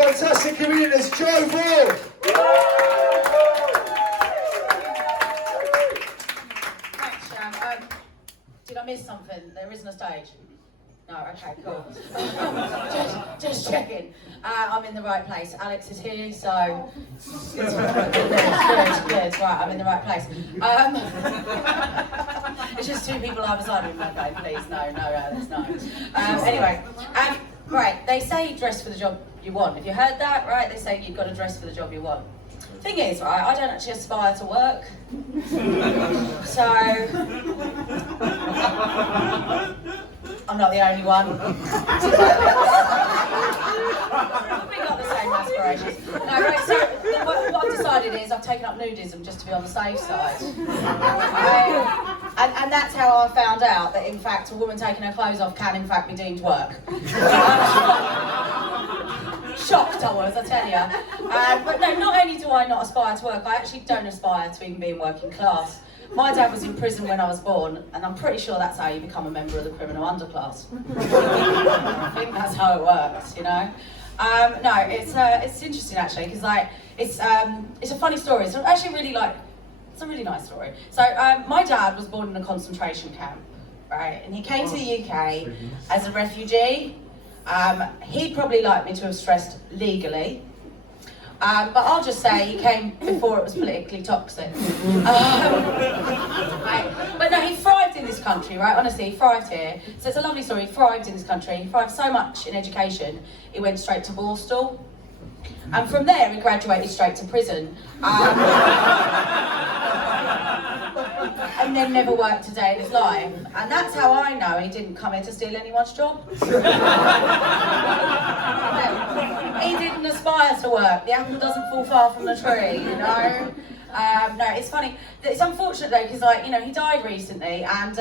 fantastic comedian is Joe Ball. Thanks, Shan. Did I miss something? There isn't a stage. No, okay, cool. just checking. I'm in the right place. Alex is here, so good. Right, I'm in the right place. It's just two people either side of me. Okay, please, no, Alex, no. Anyway, right, they say dress for the job you want. Have you heard that? Right, they say you've got to dress for the job you want. Thing is, right, I don't actually aspire to work. So I'm not the only one. We've got the same aspirations. No, right, so what I've decided is I've taken up nudism just to be on the safe side. And that's how I found out that, in fact, a woman taking her clothes off can, in fact, be deemed work. Shocked I was, I tell you. But no, not only do I not aspire to work, I actually don't aspire to even be in working class. My dad was in prison when I was born, and I'm pretty sure that's how you become a member of the criminal underclass. I think that's how it works, you know. No, it's interesting actually, because like it's a funny story. It's actually really it's a really nice story. So my dad was born in a concentration camp, right, and he came to the UK as a refugee. He'd probably like me to have stressed legally. But I'll just say he came before it was politically toxic. Right. But no, he thrived in this country, right? Honestly, he thrived here. So it's a lovely story. He thrived in this country. He thrived so much in education, he went straight to Broadstairs. And from there, he graduated straight to prison. And then never worked a day in his life. And that's how I know he didn't come here to steal anyone's job. He didn't aspire to work. The apple doesn't fall far from the tree, you know? No, it's funny. It's unfortunate though, because like, you know, he died recently, and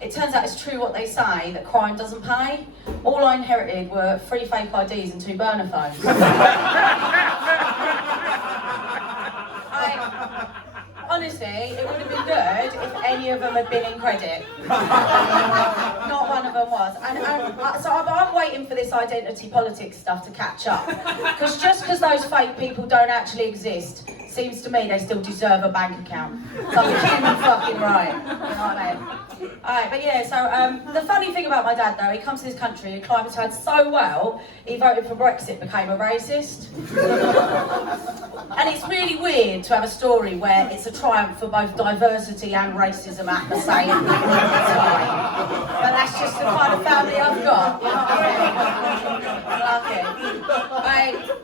it turns out it's true what they say, that crime doesn't pay. All I inherited were 3 fake IDs and 2 burner phones. Honestly, it would have been good if any of them had been in credit. Not one of them was. So I'm waiting for this identity politics stuff to catch up. Because just because those fake people don't actually exist, seems to me they still deserve a bank account. Something fucking right. You know what I mean? Alright, but yeah, so the funny thing about my dad though, he comes to this country, acclimatised so well, he voted for Brexit, became a racist. And it's really weird to have a story where it's a triumph for both diversity and racism at the same time. But that's just the kind of family I've got, you know what I mean?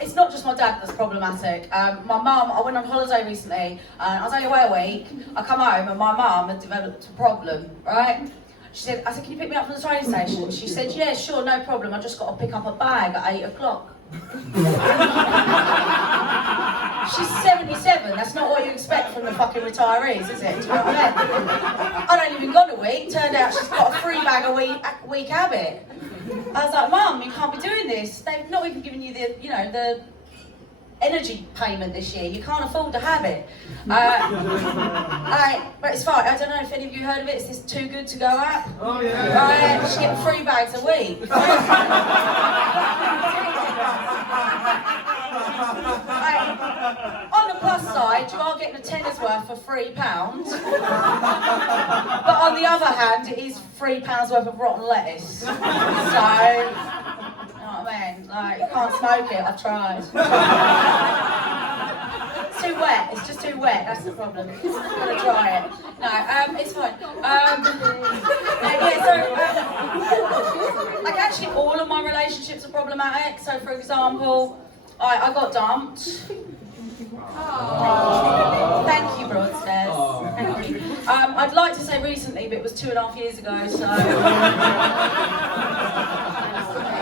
It's not just my dad that's problematic. My mum, I went on holiday recently, I was only away a week. I come home and my mum had developed a problem, right? I said, can you pick me up from the train station? She said, yeah, sure, no problem. I just got to pick up a bag at 8 o'clock. She's 77, that's not what you expect from the fucking retirees, is it? Do you know what I mean? I'd only been gone a week, turned out she's got a 3 bag a week habit. I was like, Mum, you can't be doing this. They've not even given you the, you know, the energy payment this year. You can't afford to have it. But it's fine. I don't know if any of you heard of it. It's this Too Good To Go app. Oh yeah. She's getting 3 bags a week. On the plus side, you are getting a tenner's worth for £3. But on the other hand, it is £3 worth of rotten lettuce. So, you know what I mean? Like, you can't smoke it, I've tried. It's too wet, it's just too wet, that's the problem. I'm gonna try it. No, it's fine. Like actually all of my relationships are problematic. So for example, I got dumped. Aww. Thank you, Broadstairs. Thank you. I'd like to say recently, but it was 2.5 years ago, so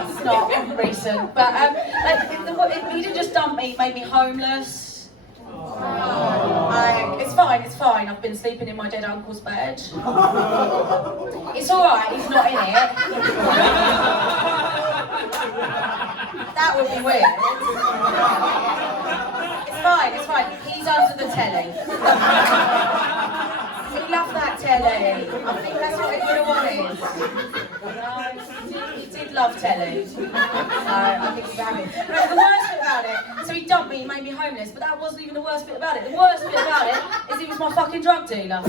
it's not recent. But he didn't just dump me, he made me homeless. It's fine. I've been sleeping in my dead uncle's bed. It's alright, he's not in it. That would be weird. It's fine. He's under the telly. He loved that telly. I think that's what he would have wanted. He did love telly. So I think he's happy. But the worst bit about it, so he dumped me, he made me homeless, but that wasn't even the worst bit about it. The worst bit about it is he was my fucking drug dealer.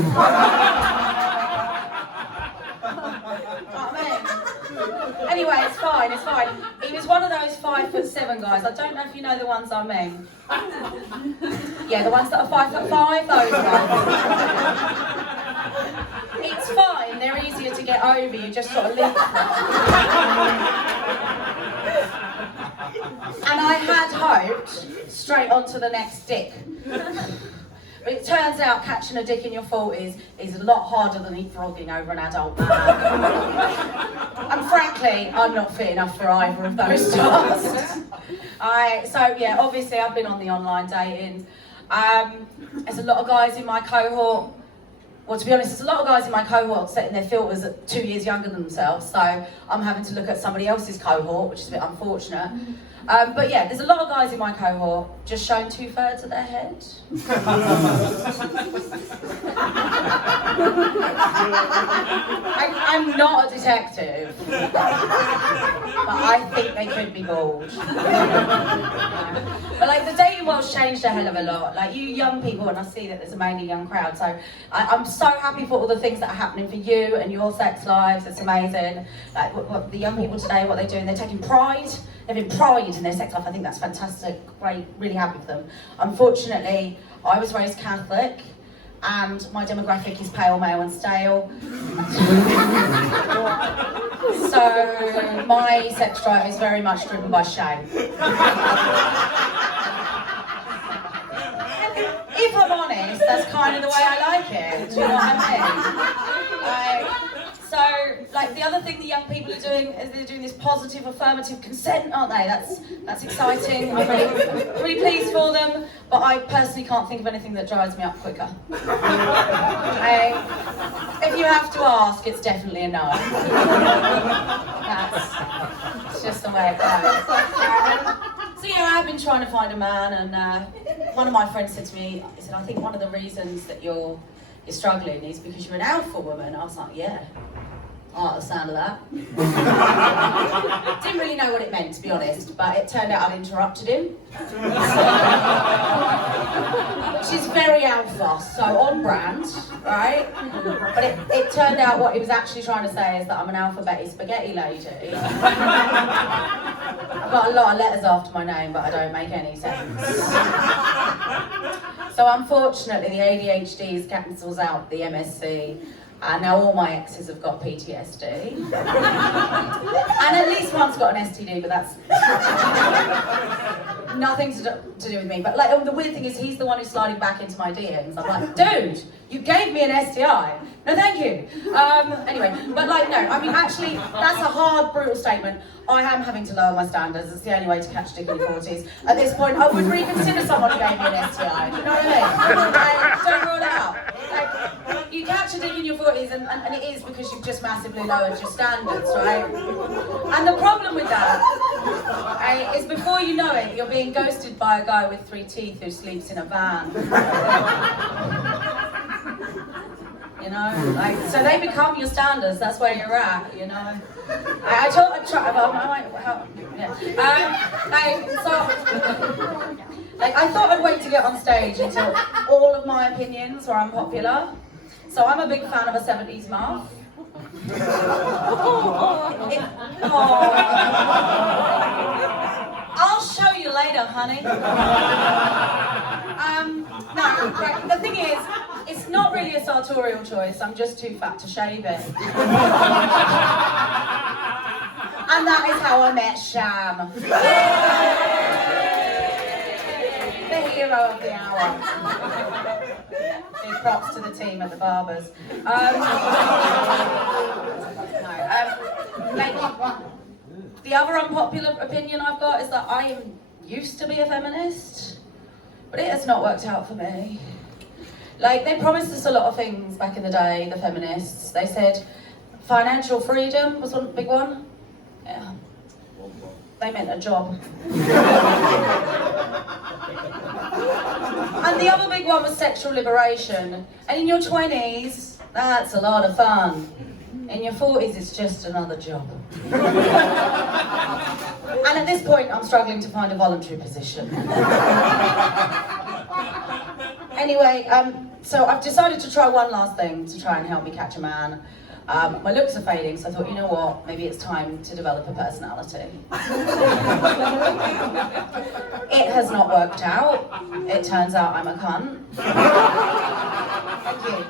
Anyway, it's fine, it's fine. He was one of those 5'7" guys. I don't know if you know the ones I mean. Yeah, the ones that are 5'5", those ones. It's fine, they're easier to get over, you just sort of leave them. And I had hoped straight on to the next dick. But it turns out catching a dick in your 40s is a lot harder than leapfrogging over an adult man. And frankly, I'm not fit enough for either of those tasks. So yeah, obviously I've been on the online dating. There's a lot of guys in my cohort. Well, to be honest, there's a lot of guys in my cohort setting their filters at 2 years younger than themselves, so I'm having to look at somebody else's cohort, which is a bit unfortunate. But yeah, there's a lot of guys in my cohort just showing 2/3 of their head. I'm not a detective, but I think they could be bald. But like the dating world's changed a hell of a lot. Like you young people, and I see that there's a mainly young crowd, so I'm so happy for all the things that are happening for you and your sex lives. It's amazing. Like what the young people today, what they're doing, they're taking pride. They've been pride in their sex life. I think that's fantastic, great, really happy for them. Unfortunately, I was raised Catholic and my demographic is pale, male and stale. So my sex drive is very much driven by shame. If I'm honest, that's kind of the way I like it. Do you know what I mean? So, like the other thing the young people are doing is they're doing this positive, affirmative consent, aren't they? That's exciting. I'm really pleased for them, but I personally can't think of anything that drives me up quicker. If you have to ask, it's definitely a no. It's just the way it goes. So yeah, I've been trying to find a man, and one of my friends said to me, he said, I think one of the reasons that you're struggling is because you're an alpha woman. I was like, yeah. I like the sound of that. Didn't really know what it meant, to be honest, but it turned out I'd interrupted him. Which is very alpha, so on brand, right? But it turned out what he was actually trying to say is that I'm an alphabet spaghetti lady. I've got a lot of letters after my name, but I don't make any sense. So unfortunately, the ADHD cancels out the MSc. And now all my exes have got PTSD. And at least one's got an STD, but that's nothing to do with me. But like, the weird thing is he's the one who's sliding back into my DMs. I'm like, dude, you gave me an STI. No, thank you. Anyway, but like, no, I mean, actually, that's a hard, brutal statement. I am having to lower my standards. It's the only way to catch dick in your 40s. At this point, I would reconsider someone who gave me an STI. Do you know what I mean? Don't rule it out. Like, you catch a dick in your 40s, and it is because you've just massively lowered your standards, right? And the problem with that is before you know it, you're being ghosted by a guy with 3 teeth who sleeps in a van. You know, like, so they become your standards. That's where you're at. You know, I try. I thought I'd wait to get on stage until all of my opinions were unpopular. So I'm a big fan of a 70s muff. I'll show you later, honey. No, right, the thing is, it's not really a sartorial choice. I'm just too fat to shave it. And that is how I met Sham. The hero of the hour. Big props to the team at the Barbers. The other unpopular opinion I've got is that I used to be a feminist, but it has not worked out for me. Like, they promised us a lot of things back in the day, the feminists. They said financial freedom was one big one. Yeah. They meant a job. And the other big one was sexual liberation. And in your 20s, that's a lot of fun. In your 40s, it's just another job. And at this point, I'm struggling to find a voluntary position. Anyway, so I've decided to try one last thing to try and help me catch a man. My looks are fading, so I thought, you know what, maybe it's time to develop a personality. It has not worked out. It turns out I'm a cunt. Thank you.